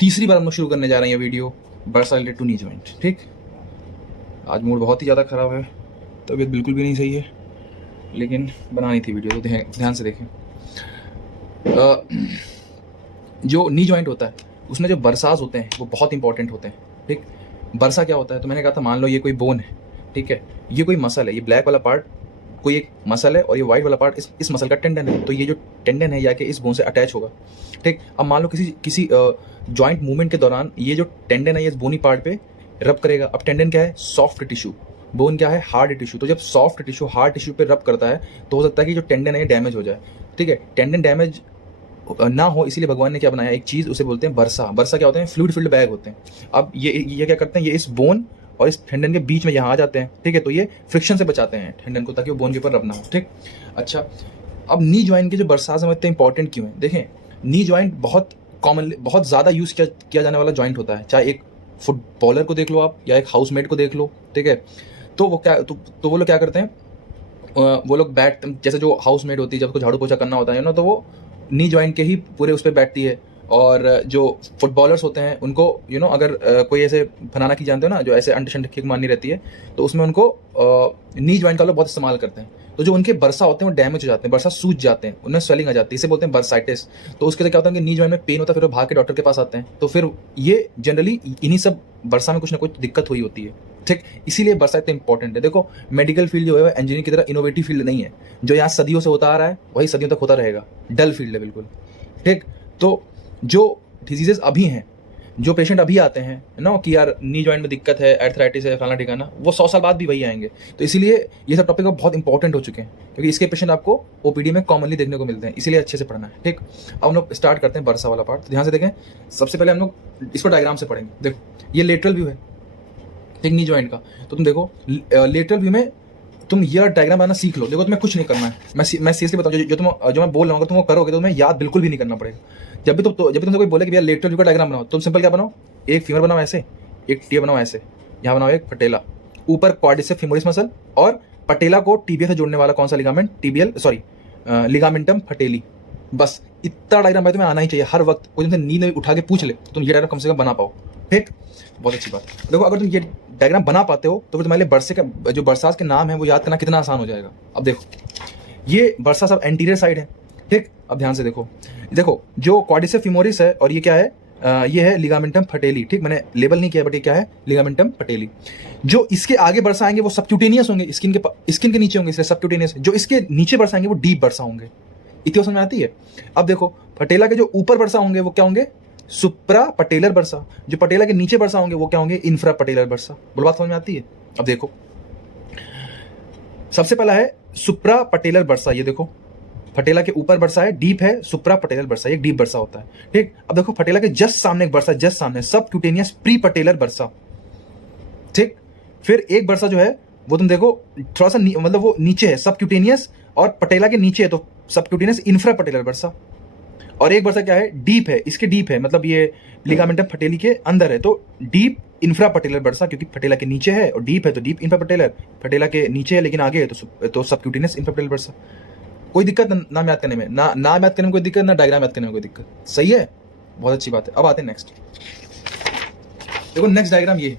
तीसरी बार हम लोग शुरू करने जा रहे हैं ये video bursa related to knee joint. ठीक, आज मूड बहुत ही ज़्यादा ख़राब है, तबीयत बिल्कुल भी नहीं सही है, लेकिन बनानी थी वीडियो तो ध्यान से देखें। जो नी जॉइंट होता है उसमें जो बरसाज होते हैं वो बहुत इंपॉर्टेंट होते हैं। ठीक, बरसा क्या होता है, तो मैंने कहा था मान लो ये कोई बोन है, ठीक है, ये कोई मसल है, ये ब्लैक वाला पार्ट कोई एक मसल है और ये वाइट वाला पार्ट इस मसल का टेंडन है। तो ये जो टेंडन है जाके इस बोन से अटैच होगा। ठीक, अब मान लो किसी जॉइंट मूवमेंट के दौरान ये जो टेंडन है ये इस बोनी पार्ट पे रब करेगा। अब टेंडन क्या है, सॉफ्ट टिश्यू, बोन क्या है, हार्ड टिश्यू। तो जब सॉफ्ट टिश्यू हार्ड टिश्यू पे रब करता है तो हो सकता है कि जो टेंडन है ये डैमेज हो जाए। ठीक है, टेंडन डैमेज ना हो इसीलिए भगवान ने क्या बनाया, एक चीज उसे बोलते हैं बरसा। बरसा क्या होते हैं, फ्लूइड फिल्ड बैग होते हैं। अब ये क्या करते हैं, ये इस बोन और इस टेंडन के बीच में यहाँ आ जाते हैं। ठीक है, तो ये फ्रिक्शन से बचाते हैं टेंडन को ताकि वो बोन के ऊपर रब ना हो। ठीक, अच्छा, अब नी जॉइंट के जो बरसात में इतने इंपॉर्टेंट क्यों है, देखें नी जॉइंट बहुत कॉमनली बहुत ज़्यादा यूज किया जाने वाला जॉइंट होता है। चाहे एक फुटबॉलर को देख लो आप या एक हाउसमेट को देख लो। ठीक है, तो वो क्या तो वो लोग क्या करते हैं, वो लोग बैठ जैसे जो हाउसमेट होती है जब उसको झाड़ू पोछा करना होता है ना, तो वो नी जॉइंट के ही पूरे उस पर बैठती है। और जो फुटबॉलर्स होते हैं उनको अगर कोई ऐसे बनाना की जानते हो ना, जो ऐसे अंट शंट किक मारनी रहती है, तो उसमें उनको नी जॉइंट का लोग बहुत इस्तेमाल करते हैं। तो जो उनके बरसा होते हैं वो डैमेज हो जाते हैं, बरसा सूज जाते हैं, उनमें स्वेलिंग आ जाती है, इसे बोलते हैं बरसाइटिस। तो उसके क्या होता है कि नी जॉइंट में पेन होता है, फिर वो भाग के डॉक्टर के पास आते हैं। तो फिर ये जनरली इन्हीं सब बरसा में कुछ ना कुछ दिक्कत हुई होती है। ठीक, इसीलिए बरसा इतना इंपॉर्टेंट है। देखो मेडिकल फील्ड जो है इंजीनियरिंग की तरह इनोवेटिव फील्ड नहीं है। जो यहाँ सदियों से होता आ रहा है वही सदियों तक होता रहेगा, डल फील्ड है बिल्कुल। ठीक, तो जो डिजीजेस अभी हैं, जो पेशेंट अभी आते हैं ना कि यार नी जॉइंट में दिक्कत है, एर्थराइटिस है, फलाना ठिकाना, वो 100 साल बाद भी वही आएंगे। तो इसीलिए ये सब टॉपिक बहुत इंपॉर्टेंट हो चुके हैं, क्योंकि इसके पेशेंट आपको ओपीडी में कॉमनली देखने को मिलते हैं, इसीलिए अच्छे से पढ़ना है। ठीक, अब हम लोग स्टार्ट करते हैं बरसा वाला पार्ट। तो ध्यान से देखें, सबसे पहले हम लोग इसको डायग्राम से पढ़ेंगे। देखो ये लेटरल व्यू है ठीक नी जॉइंट का। तो तुम देखो लेटरल व्यू में तुम ये डायग्राम बनाना सीख लो। देखो तुम्हें कुछ नहीं करना है, मैं सीरियसली बताऊं, जो मैं बोल रहा हूँ अगर तुम वो करोगे तो तुम्हें याद बिल्कुल भी नहीं करना पड़ेगा। जब भी तुमसे कोई बोले कि भैया लेटरल व्यू का डायग्राम बनाओ, तुम सिंपल क्या बनाओ, एक फीमर बनाओ ऐसे, एक टिबिया बनाओ ऐसे, यहाँ बनाओ एक पटेला, ऊपर क्वाड्रिसेप्स फेमोरिस मसल, और पटेला को टिबिया से जोड़ने वाला कौन सा लिगामेंट, लिगामेंटम फटेली। बस इतना डायग्राम भाई तुम्हें आना ही चाहिए हर वक्त। कोई तुमसे नींद में उठा के पूछ ले तुम ये डायग्राम कम से कम बना पाओ। ठीक, बहुत अच्छी बात। देखो अगर तुम ये डायग्राम बना पाते हो तो फिर तुम्हारे लिए बरसे का जो बरसात के नाम है वो याद करना कितना आसान हो जाएगा। अब देखो ये बरसा सब एंटीरियर साइड है। ठीक, अब ध्यान से देखो जो क्वाड्रिसेप्स फेमोरिस है और ये क्या है, ये है लिगामेंटम फटेली। ठीक, मैंने लेबल नहीं किया बट ये क्या है, लिगामेंटम फटेली। जो इसके आगे बरसा आएंगे वो सबक्यूटेनियस होंगे, स्किन के नीचे होंगे, इसलिए सबक्यूटेनियस। जो इसके नीचे बरसा आएंगे वो डीप बरसा होंगे। इतनी समझ में आती है। अब देखो पटेला के जो ऊपर बरसा होंगे वो क्या होंगे, सुप्रा पटेलर बरसा। जो पटेला के नीचे बरसा होंगे वो क्या होंगे, इंफ्रा पटेलर बरसा। बोल बात समझ में आती है। अब देखो सबसे पहला है सुप्रा पटेलर बरसा। ये देखो पटेला के ऊपर बरसा है, डीप है, सुप्रा पटेलर बरसा, ये डीप बरसा होता है। ठीक, अब देखो पटेला के जस्ट सामने एक बरसा, जस्ट सामने सब क्यूटेनियस प्री पटेलर बरसा। ठीक, फिर एक बरसा जो है वो तुम देखो थोड़ा सा मतलब वो नीचे है, सब क्यूटेनियस, और पटेला के नीचे है तो सब क्यूटेनियस इंफ्रा पटेलर बरसा। और एक बरसा क्या है, डीप है, इसके डीप है, मतलब ये लिगामेंटम फटेली के अंदर है, तो डीप इंफ्रा पटेलर बरसा, क्योंकि फटेला के नीचे है, और डीप है तो डीप इंफ्रा पटेलर, फटेला के नीचे है लेकिन आगे है तो सबक्यूटेनियस इंफ्रा पटेलर बरसा। कोई दिक्कत नाम याद करने में, नाम याद करने में कोई दिक्कत, ना डायग्राम याद करने में कोई दिक्कत। सही है, बहुत अच्छी बात है। अब आते हैं नेक्स्ट। देखो नेक्स्ट डायग्राम ये है।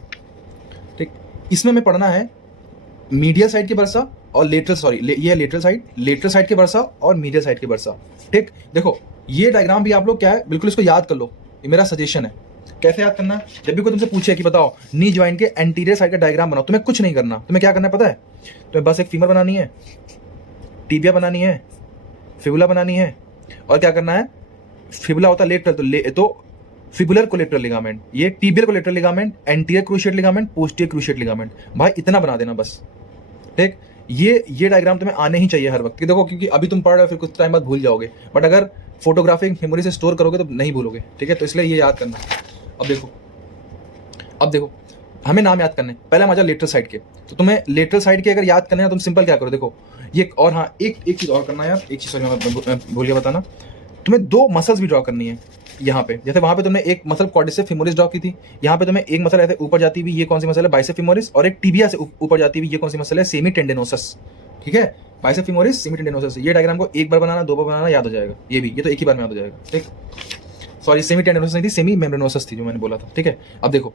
ठीक, इसमें हमें पढ़ना है मीडियल साइड के बरसा और ये है लेटरल साइड के बरसा और मीडियल साइड के बरसा। ठीक, देखो ये डायग्राम भी आप लोग क्या है बिल्कुल इसको याद कर लो, ये मेरा सजेशन है। कैसे याद करना है, जब भी कोई तुमसे पूछे कि बताओ नी जॉइंट के एंटीरियर साइड का डायग्राम बनाओ, तुम्हें कुछ नहीं करना, तुम्हें क्या करना है पता है, तुम्हें बस एक फीमर बनानी है, टिबिया बनानी है, फिबुला बनानी है, और क्या करना है, फिबुला होता है लेटरल, तो फिबुलर कोलेटरल लिगामेंट, ये tibial collateral ligament, anterior cruciate ligament, posterior cruciate ligament. भाई इतना बना देना बस। ठीक, ये डायग्राम तुम्हें आने ही चाहिए हर वक्त। देखो क्योंकि अभी तुम पढ़ रहे हो फिर कुछ टाइम बाद भूल जाओगे, बट अगर फोटोग्राफिक मेमोरी से स्टोर करोगे तो नहीं भूलोगे। ठीक है, तो इसलिए ये याद करना। अब देखो हमें नाम याद करने, पहले हम आ जाओ लेटरल साइड के। तो तुम्हें लेटरल साइड के अगर याद करना है तुम सिंपल क्या करो, देखो ये, और हाँ एक चीज और करना है यार, एक चीज सॉरी मैं भूल गया बताना, तुम्हें दो मसल्स भी ड्रॉ करनी है यहाँ पे। जैसे वहां पे तुमने एक मसल क्वाड्रिसेप्स फेमोरिस ड्रॉ की थी, यहाँ पे तुम्हें एक मसल ऐसे ऊपर जाती हुई, ये कौन सी मसल है, बाइसेप्स फेमोरिस, और एक टिबिया से ऊपर जाती हुई ये कौन सी मसल है, सेमी टेंडेनोसस। ठीक है, बाइसेप्स फेमोरिस, सेमी टेंडेनोसस। ये डायग्राम को एक बार बनाना, दो बार बनाना, याद हो जाएगा। ये तो एक ही बार में याद हो जाएगा। ठीक, सॉरी सेमी टेंडनोसस नहीं थी, सेमी मेम्ब्रेनोसस थी जो मैंने बोला था, ठीक है। अब देखो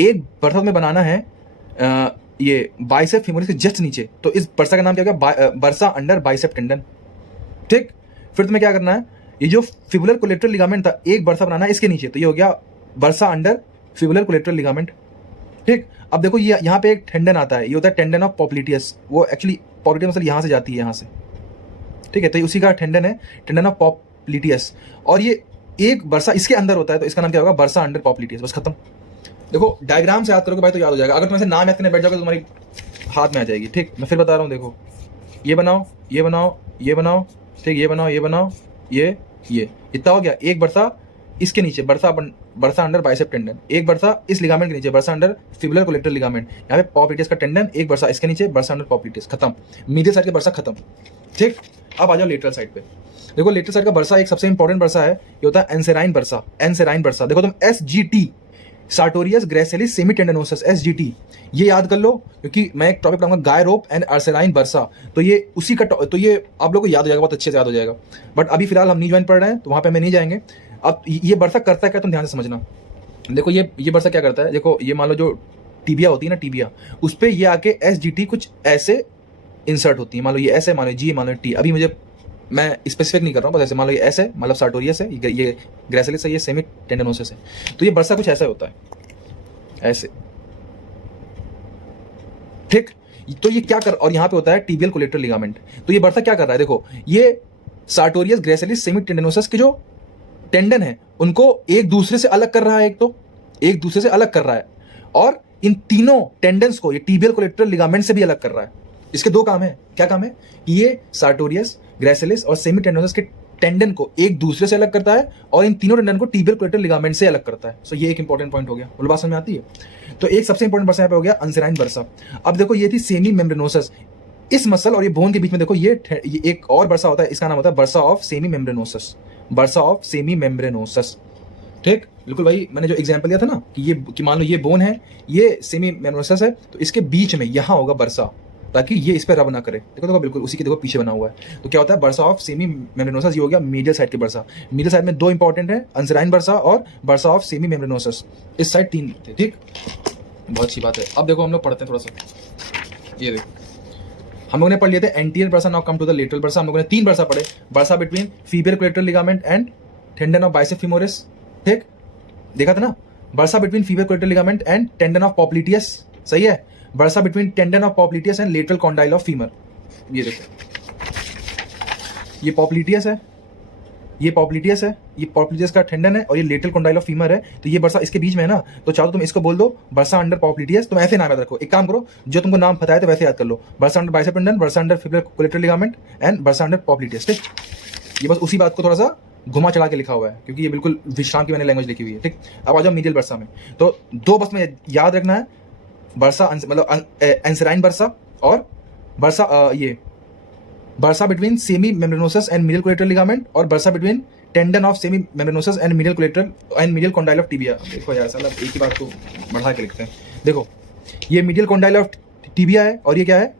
एक बरसा में बनाना है ये बाइसेप फीमोरिस के जस्ट नीचे, तो इस बरसा का नाम क्या होगा, बरसा अंडर बाइसेप टेंडन, ठीक। फिर तुम्हें क्या करना है, ये जो फिबुलर कोलेटरल लिगामेंट था एक बरसा बनाना है इसके नीचे, तो ये हो गया बरसा अंडर फिबुलर कोलेटरल लिगामेंट, ठीक। अब देखो ये यहाँ पे एक टेंडन आता है, ये होता है टेंडन ऑफ पॉप्लिटियस, वो एक्चुअली पॉप्लिटियस मतलब यहाँ से जाती है यहाँ से, ठीक है, तो उसी का टेंडन है, टेंडन ऑफ पॉप्लिटियस। और ये एक बरसा इसके अंदर होता है, तो इसका नाम क्या होगा, बरसा अंडर पॉप्लिटियस, बस खत्म। देखो डायग्राम से याद करोगे भाई तो याद हो जाएगा, अगर तुम ऐसे नाम याद करने बैठ जाओगे तो तुम्हारी हाथ में आ जाएगी, ठीक। मैं फिर बता रहा हूँ, देखो ये बनाओ, ये बनाओ, ये बनाओ, ठीक, ये बनाओ, ये बनाओ, ये इतना हो गया। एक बरसा इसके नीचे, बरसा अंडर बाइसेप टेंडन, एक बरसा इस लिगामेंट के नीचे, बरसा अंडर फिबुलर कोलेटरल लिगामेंट, यहाँ पे पॉप्लिटियस का टेंडन, एक बरसा इसके नीचे, बरसा अंडर पॉप्लिटियस, खत्म। मीडियल साइड के बरसा खत्म, ठीक। अब आ जाओ लेटरल साइड पे। देखो लेटरल साइड का बरसा एक सबसे इंपॉर्टेंट बरसा है, ये होता है एंसेराइन बरसा, एंसेराइन बरसा। देखो तुम SGT sartorius gracilis semitendinosus, SGT ये याद कर लो, क्योंकि मैं एक टॉपिक पढ़ाऊंगा गाय रोप एंड अर्सेराइन बरसा, तो ये उसी का तो ये आप लोगों को याद हो जाएगा, बहुत अच्छे से याद हो जाएगा। बट अभी फिलहाल हम नी ज्वाइन पढ़ रहे हैं तो वहां पे हमें नहीं जाएंगे। अब ये बरसा करता है क्या, तुम ध्यान से समझना। देखो ये बरसा क्या करता है, देखो ये मान लो जो टीबिया होती है ना, टीबिया, उस पर ये आके SGT कुछ ऐसे इंसर्ट होती है, मान लो ये ऐसे, मान लो G, मान लो T, अभी मुझे मैं स्पेसिफिक नहीं कर रहा हूँ, बस ऐसे मान लो ये ऐसे, मतलब सार्टोरियस है, ये ग्रेसिलिस है, ये सेमी टेंडनोसस है, तो ये बरसा कुछ ऐसा होता है, ऐसे, ठीक। तो ये क्या कर, और यहाँ पे होता है टीबियल कोलेटरल लिगामेंट, तो ये बरसा क्या कर रहा है, देखो ये सार्टोरियस ग्रेसिलिस सेमी टेंडनोसस के जो टेंडन है उनको एक दूसरे से अलग कर रहा है, एक दूसरे से अलग कर रहा है, और इन तीनों टेंडन्स को ये टीबियल कोलेटरल लिगामेंट से भी अलग कर रहा है। इसके दो काम है, क्या काम है, ये सार्टोरियस ग्रेसिलिस और सेमी टेंडनोसस के टेंडन को एक दूसरे से अलग करता है और इन तीनों टेंडन को टीबियल कोलेटरल लिगामेंट से अलग करता है। सो ये एक इंपॉर्टेंट पॉइंट हो गया, बोलो बात समझ में आती है। तो एक सबसे इंपॉर्टेंट बरसा यहाँ पे हो गया अंसेराइन बरसा। अब देखो ये थी सेमी मेम्ब्रेनोसस, इस मसल और ये बोन के बीच में देखो ये एक और बरसा होता है, इसका नाम होता है बरसा ऑफ सेमी मेम्ब्रेनोसस, बरसा ऑफ सेमी मेम्ब्रेनोसस, ठीक। बिल्कुल भाई मैंने जो एग्जांपल दिया था ना कि मान लो ये बोन है, ये सेमी मेम्ब्रेनोसस है, तो इसके बीच में यहां होगा बरसा, ताकि ये इस पर रब ना करे। देखो बिल्कुल उसी के देखो पीछे बना हुआ है। तो क्या होता है, बरसा ऑफ सेमी मेम्ब्रेनोसस, ये हो गया मीडियल साइड के बरसा। मीडियल साइड में दो इंपॉर्टेंट है, अंसेराइन बरसा और बरसा ऑफ सेमी मेम्ब्रेनोसस, इस साइड तीन थे, ठीक। बहुत अच्छी बात है। अब देखो हम लोग पढ़ते हैं थोड़ा सा, ये देखो हम लोगों ने पढ़ लिए थे anterior bursa, now come to the lateral bursa. हम लोगों ने तीन बरसा पढ़े, bursa between fibular collateral ligament and tendon of bicep femoris, ठीक, देखा था ना। Bursa between fibular collateral ligament and tendon of popliteus, सही है। Bursa between tendon of popliteus and lateral condyle of femur, ये देखो ये पॉप्लिटियस है, ये पॉप्लिटियस है, ये पॉप्लिटियस का टेंडन है और ये लेटरल कॉन्डाइल ऑफ फीमर है, तो ये बरसा इसके बीच में है ना। तो चाहो तुम इसको बोल दो बरसा अंडर पॉप्लिटियस, तुम ऐसे नाम याद रखो। एक काम करो, जो तुमको नाम पता है तो वैसे याद कर लो, बरसा अंडर बाइसेप टेंडन, बरसा under fibrillar collateral ligament and बरसा अंडर पॉप्लिटियस, ठीक। ये बस उसी बात को थोड़ा सा घुमा चढ़ा के लिखा हुआ है, क्योंकि ये बिल्कुल विश्राम की मैंने लैंग्वेज लिखी हुई है, ठीक। अब आ जाओ मीडियल बरसा में, तो दो बस में याद रखना है, बरसा मतलब एंसेराइन बरसा और बरसा ये bursa between semimembranosus and medial collateral ligament और bursa between tendon of semimembranosus and medial collateral and medial condyle of tibia. देखो यार साला एक ही बात को बढ़ा के लिखते हैं। देखो ये मीडियल कॉन्डाइल ऑफ टिबिया है और ये क्या है,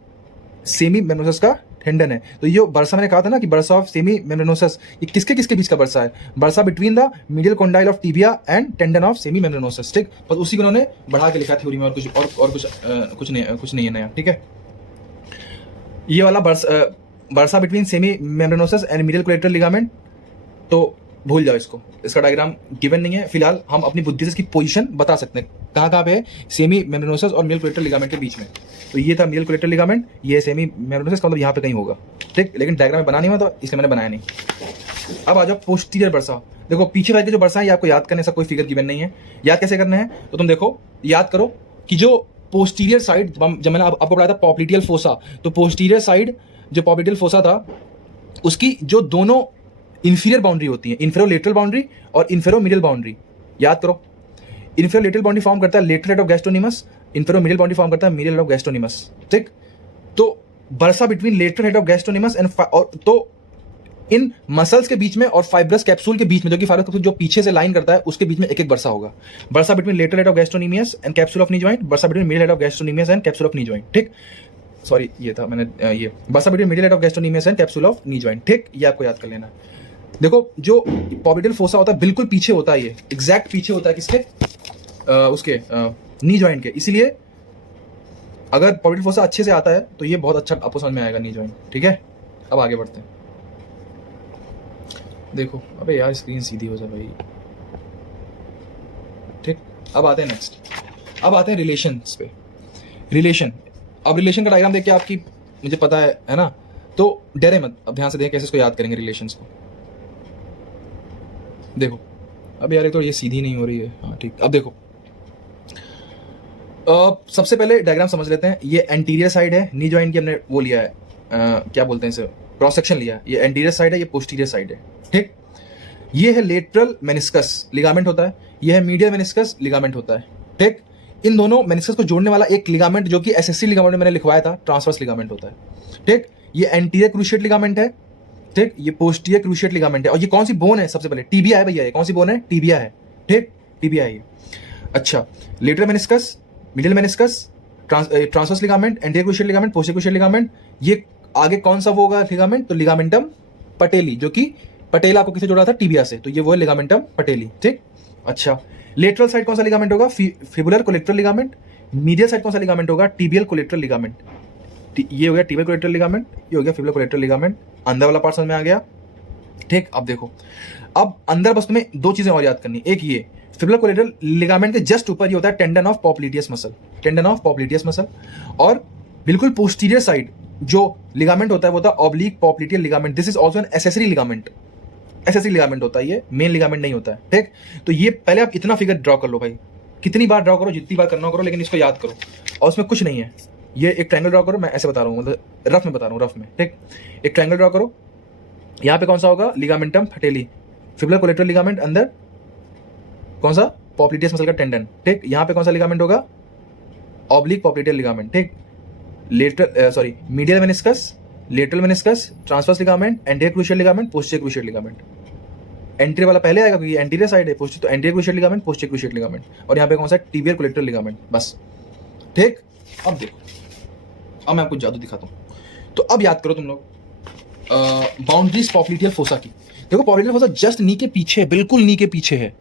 सेमी मेम्ब्रेनोसस का टेंडन है। तो ये बरसा मैंने कहा था ना कि बरसा ऑफ सेमी मेम्ब्रेनोसस, ये किसके किसके बीच का बरसा है, bursa between the medial condyle of tibia and tendon of semimembranosus, ठीक। बस उसी को उन्होंने बढ़ा के लिखा थ्योरी में, और कुछ नहीं है नया, ठीक है। ये वाला bursa between semimembranosus and medial collateral ligament, तो भूल जाओ इसको, इसका डायग्राम गिवन नहीं है। फिलहाल हम अपनी बुद्धि से इसकी पोजीशन बता सकते हैं, कहाँ पे है सेमी मेम्ब्रेनोसस और मीडियल कोलेटरल लिगामेंट के बीच में। तो ये था मीडियल कोलेटरल लिगामेंट, ये सेमी मेम्ब्रेनोसस का मतलब यहाँ पे कहीं होगा, ठीक। लेकिन डायग्राम में बना नहीं हुआ तो इसलिए मैंने बनाया नहीं। अब आ जाओ पोस्टीरियर बरसा। देखो पीछे वाले के जो बरसा है आपको याद करने से कोई फिगर गिवन नहीं है, याद कैसे करना है, तो तुम देखो याद करो कि जो पोस्टीरियर साइड, जब मैंने आपको पढ़ाया था पॉप्लिटियल फोसा, तो पोस्टीरियर साइड जो पॉप्लिटियल फोसा था उसकी जो दोनों इंफीरियर बाउंड्री होती है, इंफेरोलेटरल बाउंड्री और इंफेरोमीडियल बाउंड्री, याद करो। इंफेरोलेटरल बाउंड्री फॉर्म करता है lateral head of gastrocnemius, inferomedial boundary form करता है मीडियल हेड ऑफ गैस्ट्रोनीमस, ठीक। तो bursa between lateral head of gastrocnemius and, तो इन मसल्स के बीच में और फाइब्रस कैप्सूल के बीच में, जो कि फाइब्रस कैप्सूल जो पीछे से लाइन करता है उसके बीच में एक एक बरसा होगा। Bursa between lateral head of gastrocnemius and capsule of knee joint, bursa between medial head of gastrocnemius and capsule of knee joint, ठीक। सॉरी ये था मैंने ये bursa between medial head of gastrocnemius and capsule of knee joint, ठीक। ये आपको याद कर लेना है। देखो जो पॉप्लिटेल फोसा होता है बिल्कुल पीछे होता है, ये एग्जैक्ट पीछे होता है किसके, उसके नी जॉइंट के। इसीलिए अगर पॉप्लिटेल फोसा अच्छे से आता है तो ये बहुत अच्छा आपको समझ में आएगा नी जॉइंट। ठीक है, अब आगे बढ़ते हैं। देखो अबे यार स्क्रीन सीधी हो जाए भाई। ठीक, अब आते हैं नेक्स्ट, अब आते हैं रिलेशंस पे। रिलेशन, अब रिलेशन का डायग्राम देख के आपकी मुझे पता है ना, तो डरे मत, अब ध्यान से देखें कैसे इसको याद करेंगे रिलेशंस को। देखो अब यार एक तो ये सीधी नहीं हो रही है, हाँ ठीक। अब देखो सबसे पहले डायग्राम समझ लेते हैं। ये एंटीरियर साइड है नी जॉइंट की, हमने वो लिया है क्या बोलते हैं इसे, क्रॉस सेक्शन लिया है। ये एंटीरियर साइड है, ये पोस्टीरियर साइड है। ठीक, ये है लेटरल मेनिस्कस लिगामेंट होता है, ये है मीडियल मेनिस्कस लिगामेंट होता है। ठीक, इन दोनों मेनिस्कस को जोड़ने वाला एक लिगामेंट जो कि एसएससी लिगामेंट में मैंने लिखवाया था, ट्रांसवर्स लिगामेंट होता है। ठीक, ये एंटीरियर क्रूशिएट लिगामेंट है। ठीक, ये पोस्टीरियर क्रूशिएट लिगामेंट है। और ये कौन सी बोन है, सबसे पहले टीबिया है भैया, ये कौन सी बोन है, टीबिया है। ठीक, टीबिया है ये। अच्छा, lateral meniscus, middle meniscus, transverse ligament, anterior cruciate ligament, posterior cruciate ligament. ये आगे कौन सा वो होगा लिगामेंट, तो लिगामेंटम पटेली, जो कि पटेला को किसे जोड़ा था, टीबिया से, तो ये वो है लिगामेंटम पटेली। ठीक, अच्छा लेटरल साइड कौन सा लिगामेंट होगा, fibular collateral ligament. Medial side कौन सा लिगामेंट होगा, टीबियल कोलेटरल लिगामेंट। ये हो गया टीबियल कोलेटरल लिगामेंट, ये हो गया फिबुलर कोलेटरल लिगामेंट। अंदर वाला पार्ट समझ में आ गया। ठीक, अब देखो, अब अंदर बस तुम्हें दो चीजें और याद करनी, एक ये फिबुलर कोलेटरल लिगामेंट के जस्ट ऊपर ये होता है tendon of popliteus muscle, tendon of popliteus muscle. और बिल्कुल पोस्टीरियर साइड जो लिगामेंट होता है वो होता है oblique popliteal ligament. This is also an accessory ligament, accessory ligament होता है, ये मेन लिगामेंट नहीं होता है। ठीक, तो ये पहले आप इतना फिगर ड्रॉ कर लो भाई, कितनी बार ड्रॉ करो, जितनी बार करना करो, लेकिन इसको याद करो। और उसमें कुछ नहीं है, ये एक ट्रायंगल ड्रॉ करो, मैं ऐसे बता रहा हूँ, मतलब रफ में बता रहा हूँ, रफ में। ठीक, एक ट्रायंगल ड्रॉ करो, यहाँ पे कौन सा होगा, लिगामेंटम फटेली, फिबुलर कोलेटरल लिगामेंट, अंदर कौन सा, पॉप्लिटियस मसल का टेंडन। ठीक, यहाँ पे कौन सा लिगामेंट होगा, ऑब्लिक पॉप्लिटियल लिगामेंट। ठीक, lateral sorry medial meniscus, lateral meniscus, transverse ligament, anterior crucial ligament, posterior crucial ligament. Anterior वाला पहले आएगा क्योंकि एंटीरियर साइड है, पोस्टीरियर तो anterior crucial ligament, posterior crucial ligament. और यहाँ पे कौन सा, टीबियल कोलेटरल लिगामेंट, बस। ठीक, अब देखो, अब मैं आपको जादू दिखाता हूँ। तो अब याद करो तुम लोग बाउंड्रीज पॉप्लिटियल फोसा की। देखो पॉप्लिटियल फोसा जस्ट नी के पीछे है, बिल्कुल नी के पीछे है।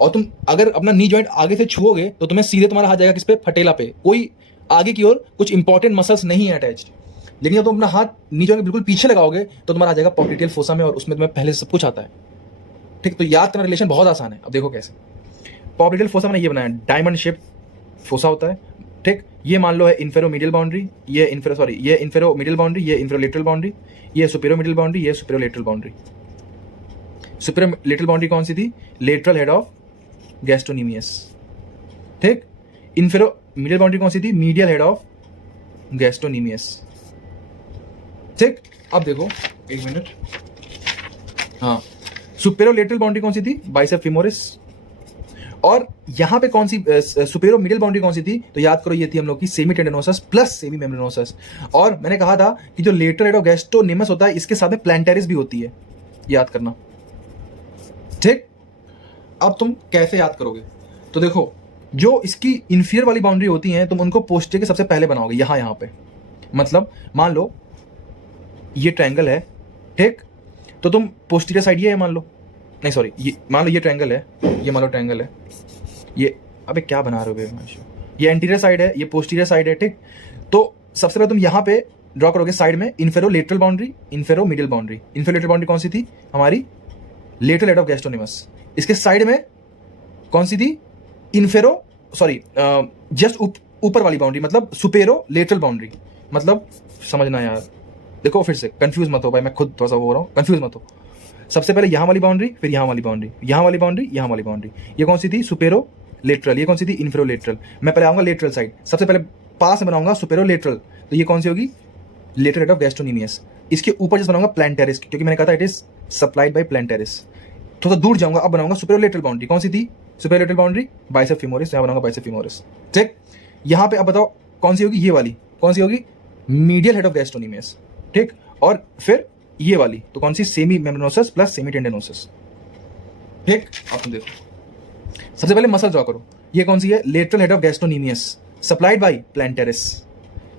और तुम अगर अपना नी जॉइंट आगे से छुओगे तो तुम्हें सीधे तुम्हारा हाथ जाएगा किस पे, फटेला पे। कोई आगे की ओर कुछ इंपॉर्टेंट मसल्स नहीं है अटैच्ड। लेकिन जब तुम अपना हाथ नी जॉइंट के बिल्कुल पीछे लगाओगे तो तुम्हारा आ जाएगा पॉप्लिटियल फोसा में, और उसमें तुम्हें पहले से सब कुछ आता है। ठीक, तो याद करना रिलेशन बहुत आसान है। अब देखो कैसे, पॉप्लिटियल फोसा मैंने ये बनाया, डायमंड शेप फोसा होता है। ठीक, ये मान लो है इन्फेरो मिडियल बाउंड्री, ये इन्फेरो मिडियल बाउंड्री, ये इन्फेरो लेटरल बाउंड्री, ये सुपेरो मिडियल बाउंड्री, ये सुपेरो लेटरल बाउंड्री। सुपेरो लेटरल बाउंड्री कौन सी थी, लेटरल हेड ऑफ गैस्ट्रोनीमियस। ठीक, इन्फेरो मिडियल बाउंड्री कौन सी थी, मीडियल हेड ऑफ गैस्ट्रोनीमियस। ठीक, अब देखो एक मिनट, हाँ सुपेरो लेटरल बाउंड्री कौन सी थी, बाइसेप फीमोरिस। और यहां पे कौन सी सुपेरो मिडियल बाउंड्री कौन सी थी, तो याद करो ये थी हम लोग की सेमी टेंडनोसस प्लस सेमी मेम्ब्रेनोसस। और मैंने कहा था कि जो लेटरल हेड ऑफ गैस्ट्रोनीमस होता है इसके साथ में प्लांटेरिस भी होती है, याद करना। ठीक, अब तुम कैसे याद करोगे, तो देखो जो इसकी इंफीरियर वाली बाउंड्री होती है तुम उनको पोस्टीरियर के सबसे पहले बनाओगे, यहां पे। मतलब मान लो ये ट्रायंगल है, ठीक, तो तुम पोस्टीरियर साइड ये है मान लो, नहीं सॉरी ये मान लो ये ट्रायंगल है, ये मान लो ट्रायंगल है, ये अबे क्या बना रहे हो, ये एंटीरियर साइड है, ये पोस्टीरियर साइड है। ठीक, तो सबसे पहले तुम यहां पे ड्रॉ करोगे साइड में inferolateral boundary, inferomedial boundary. Inferolateral boundary कौन सी थी, हमारी लेटरल हेड ऑफ गैस्ट्रोनीमस। इसके साइड में कौन सी थी, इन्फेरो सॉरी जस्ट ऊपर वाली बाउंड्री, मतलब सुपेरो लेटरल बाउंड्री। मतलब समझना यार, देखो फिर से कंफ्यूज मत हो भाई, मैं खुद थोड़ा सा हो रहा हूँ, कंफ्यूज मत हो। सबसे पहले यहाँ वाली बाउंड्री, फिर यहाँ वाली बाउंड्री, यहाँ वाली बाउंड्री, यहाँ वाली बाउंड्री। ये कौन सी थी, सुपेरो लेटरल। ये कौन सी थी, इन्फेरो लेटरल। मैं पहले आऊंगा लेटरल साइड, सबसे पहले पास में बनाऊंगा सुपेरो लेटरल, तो ये कौन सी होगी, लेटरल हेड ऑफ गैस्ट्रोनीमियस। इसके ऊपर जैसे बनाऊंगा प्लांटेरिस, क्योंकि मैंने कहा था इट इज सप्लाइड बाय प्लांटेरिस। थोड़ा दूर जाऊंगा, अब बनाऊंगा सुपेरो लेटरल बाउंड्री। कौन सी थी, सुपेरो लेटरल बाउंड्री, बाइसेप फीमोरिस, यहाँ बनाऊंगा बाइसेप फीमोरिस। ठीक, यहाँ पे अब बताओ कौन सी होगी, ये वाली कौन सी होगी, मीडियल हेड ऑफ गैस्ट्रोनीमियस। ठीक, और फिर ये वाली तो कौन सी, सेमी मेम्ब्रेनोसस प्लस सेमी टेंडनोसस। ठीक, अब तुम देखो, सबसे पहले मसल ड्रॉ करो। ये कौन सी है, lateral head of gastrocnemius, supplied by plantaris.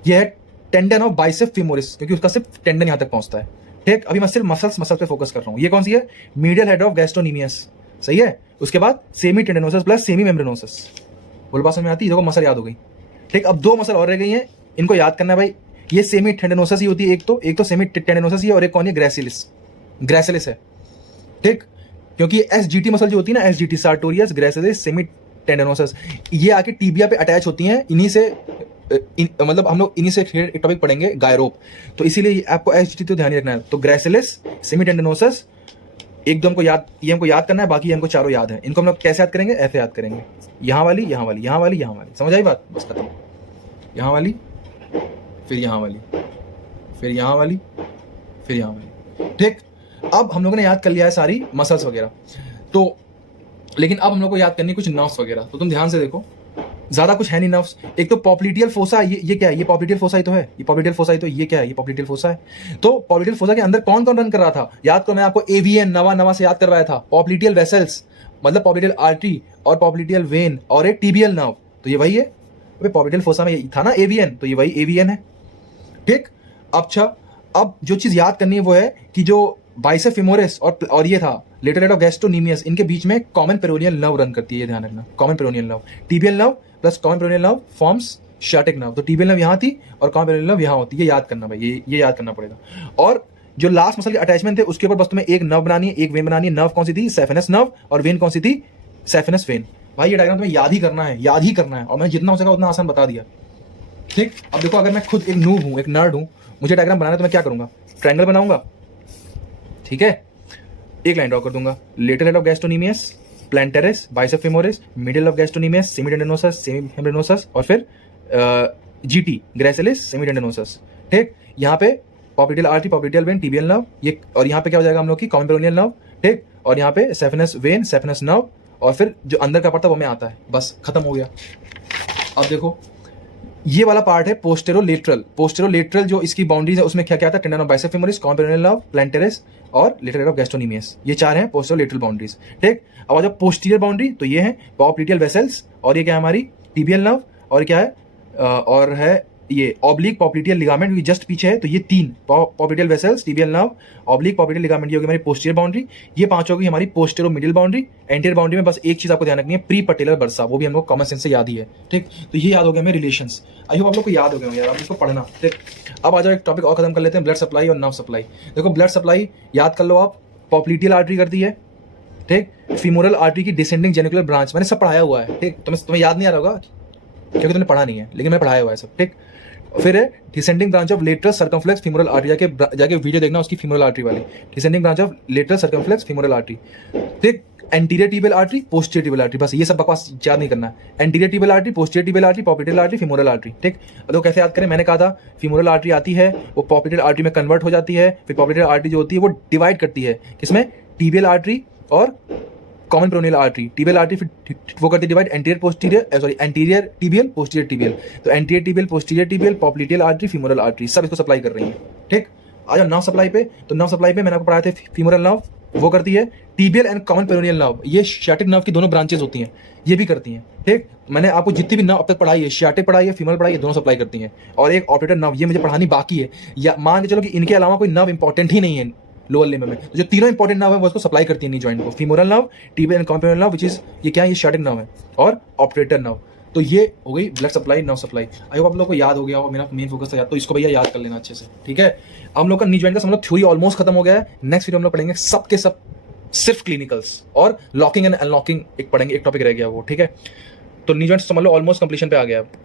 ये है टेंडन ऑफ बाइसेप फीमोरिस, क्योंकि उसका सिर्फ टेंडन यहां तक पहुंचता है। ठीक, अभी मैं सिर्फ मसल्स पे फोकस कर रहा हूँ। ये कौन सी है? मीडियल हेड ऑफ गैस्ट्रोनीमियस, सही है। उसके बाद सेमी टेंडनोसस प्लस सेमी मेम्ब्रेनोसस। बोल बात समझ में आती है? देखो मसल याद हो गई। ठीक, अब 2 मसल और रह गई हैं, इनको याद करना है भाई। ये सेमी टेंडनोसस ही होती है, एक तो सेमी टेंडनोसस ही है, और एक कौन है? ग्रेसिलिस है। ठीक, क्योंकि एसजीटी मसल जो होती है ना, एसजीटी सार्टोरियस ग्रेसिलिस सेमी टेंडनोसस, ये आके टीबिया पे अटैच होती हैं। इन्हीं से मतलब हम लोग इन्हीं से एक टॉपिक पढ़ेंगे, गायरोप। तो इसीलिए आपको एसजीटी तो ध्यान ही रखना है। तो ग्रेसिलिस, सेमी टेंडनोसस, एक दो हमको याद, ये हमको याद करना है, बाकी हमको चारों याद है। इनको हम लोग कैसे याद करेंगे? ऐसे याद करेंगे, यहाँ वाली, यहाँ वाली, यहाँ वाली, यहाँ वाली। समझ आई बात? बस खत्म। यहाँ वाली, फिर यहाँ वाली, फिर यहाँ वाली, फिर यहाँ वाली। ठीक, अब हम लोगों ने याद कर लिया है सारी मसल्स वगैरह। तो लेकिन अब हम लोग को याद करनी कुछ नर्व्स वगैरह। तो तुम ध्यान से देखो, ज्यादा कुछ है नहीं नर्व्स। एक तो पॉप्लिटियल फोसा, ये क्या है? ये पॉप्लिटियल फोसा ही तो है। ये पॉप्लिटियल फोसा ही तो, ये क्या है? ये पॉप्लिटियल फोसा है। तो पॉप्लिटियल फोसा के अंदर कौन कौन रन कर रहा था? याद करो, मैं आपको एवीएन नवा से याद करवाया था। पॉप्लिटियल वेसल्स मतलब पॉप्लिटियल आर्टरी और पॉप्लिटियल वेन और एक टीबियल नर्व, तो ये वही है। पॉप्लिटियल फोसा में था ना एवीएन, तो ये वही एवीएन है। ठीक, अच्छा, अब जो चीज याद करनी है वो है कि जो बाइसेप फेमोरिस और ये था लेटरल हेड ऑफ गैस्ट्रोनीमियस, इनके बीच में कॉमन पेरोनियल नर्व रन करती है। ये ध्यान रखना, common peroneal nerve, tibial nerve plus common peroneal nerve forms sciatic nerve. तो टीबियल नर्व यहाँ थी और कॉमन पेरोनियल नर्व यहाँ होती है। ये याद करना भाई, ये याद करना पड़ेगा। और जो लास्ट मसल के अटैचमेंट थे उसके ऊपर बस तुम्हें एक नर्व बनानी है, एक वेन बनानी है। नर्व कौन सी थी? Saphenous nerve. और वेन कौन सी थी? Saphenous when. भाई ये डायग्राम तुम्हें याद ही करना है, याद ही करना है। और मैंने जितना हो सका उतना आसान बता दिया। ठीक, अब देखो, अगर मैं खुद एक नूब हूं, एक नर्ड हूं, मुझे डायग्राम बनाना है तो मैं क्या करूंगा? ट्रायंगल बनाऊंगा, ठीक है, एक लाइन ड्रॉ कर दूंगा। Lateral head of gastrocnemius, plantaris, bicep femoris, middle of gastrocnemius, semitendinosus, semimembranosus, और फिर जीटी ग्रेसिलिस, सेमी टेंडनोसस। ठीक, यहाँ पे popliteal artery, popliteal vein, tibial nerve, ये, और यहाँ पे क्या हो जाएगा हम लोग की? Common peroneal nerve. ठीक, और यहाँ पे सेफेनस वेन, सेफेनस नर्व, और फिर जो अंदर का पड़ता है वो में आता है। बस खत्म हो गया। अब देखो, ये वाला पार्ट है पोस्टेरोलेटरल। पोस्टेरोलेटरल जो इसकी बाउंड्रीज है उसमें क्या क्या आता है? Tendon of bicep femoris, common peroneal nerve, plantaris और लेटरल हेड ऑफ गैस्ट्रोनीमियस। ये 4 हैं पोस्टेरोलेटरल बाउंड्रीज। ठीक, अब आ जाओ पोस्टीरियर बाउंड्री, तो ये है पॉप्लिटियल वेसल्स, और ये क्या है? हमारी टीबियल नर्व, और क्या है? और है ये ऑब्लिक पॉप्लिटियल लिगामेंट, जस्ट पीछे है। तो ये 3 popliteal vessels, tibial nerve, oblique popliteal ligament, ये होगी हमारी पोस्टीरियर बाउंड्री। ये 5 होगी हमारी पोस्टेरो मिडिल बाउंड्री। एंटीरियर बाउंड्री में बस एक चीज आपको ध्यान रखनी है, प्री पटेलर बर्सा, वो भी हम लोग कॉमन सेंस से याद ही है। ठीक, तो ये याद हो गया हमें रिलेशंस। आई होप आप लोग को याद हो गया यार, आप इसको पढ़ना। ठीक, अब आ जाओ एक टॉपिक और खत्म कर लेते हैं, ब्लड सप्लाई और नर्व सप्लाई। देखो, ब्लड सप्लाई याद कर लो आप, पॉप्लिटियल आर्टरी करती है। ठीक, फीमोरल आर्टरी की डिसेंडिंग जेनिकुलर ब्रांच, मैंने सब पढ़ाया हुआ है। ठीक, तुम्हें याद नहीं आ रहा होगा क्योंकि तुमने पढ़ा नहीं है, लेकिन मैं पढ़ाया हुआ है सब। ठीक, फिर है descending branch of lateral circumflex femoral artery, जाके वीडियो देखना उसकी फीमोरल आर्टरी वाली। Descending branch of lateral circumflex femoral artery. ठीक, anterior tibial artery, posterior tibial artery, बस ये सब बकवास याद नहीं करना है। Anterior tibial artery, posterior tibial artery, popliteal artery, femoral artery. ठीक, अब कैसे याद करें? मैंने कहा था फीमोरल आर्टरी आती है, वो पॉप्लिटियल आर्टरी में कन्वर्ट हो जाती है, फिर पॉप्लिटियल आर्टरी जो होती है वो डिवाइड करती है किसमें? टिबियल आर्टरी और common peroneal artery. Tibial artery फिर वो करती है divide anterior posterior, sorry anterior tibial, posterior tibial. तो anterior tibial, posterior tibial, popliteal artery, femoral artery, सब इसको सप्लाई कर रही है। ठीक, आ जाओ नर्व सप्लाई पे। तो नर्व सप्लाई पे मैंने आपको पढ़ाया था फीमोरल नर्व, वो करती है। Tibial and common peroneal nerve, ये शार्टिक नर्व की दोनों ब्रांचेस होती हैं, ये भी करती हैं। ठीक, मैंने आपको जितनी भी नर्व अब तक पढ़ाई है, शार्टिक पढ़ाई है, फीमोरल पढ़ाई है, दोनों सप्लाई करती हैं। और एक ऑपरेटर नर्व, ये मुझे पढ़ानी बाकी है, या मान के चलो कि इनके अलावा कोई नर्व इंपॉर्टेंट ही नहीं है लोअर लिम्ब में। तो जो तीनों इंपॉर्टेंट नर्व है वो उसको सप्लाई करती है नी जॉइंट को, femoral nerve, tibial and common peroneal nerve, which is ये क्या है? ये शार्टिक नर्व है, और ऑपरेटर नर्व। तो ये हो गई blood supply, nerve supply. I hope आप लोग को याद हो गया हो, मेरा मेन फोकस था याद, तो इसको भैया याद कर लेना अच्छे से। ठीक है, हम लोग का नी जॉइंट का समझ लो थ्योरी ऑलमोस्ट खत्म हो गया है। नेक्स्ट वीडियो हम लोग पढ़ेंगे सब के सब सिर्फ क्लिनिकल्स, और लॉकिंग एंड अनलॉकिंग एक पढ़ेंगे, एक टॉपिक रह गया वो। ठीक है, तो नी जॉइंट समझ लो ऑलमोस्ट कंप्लीशन पे आ गया है।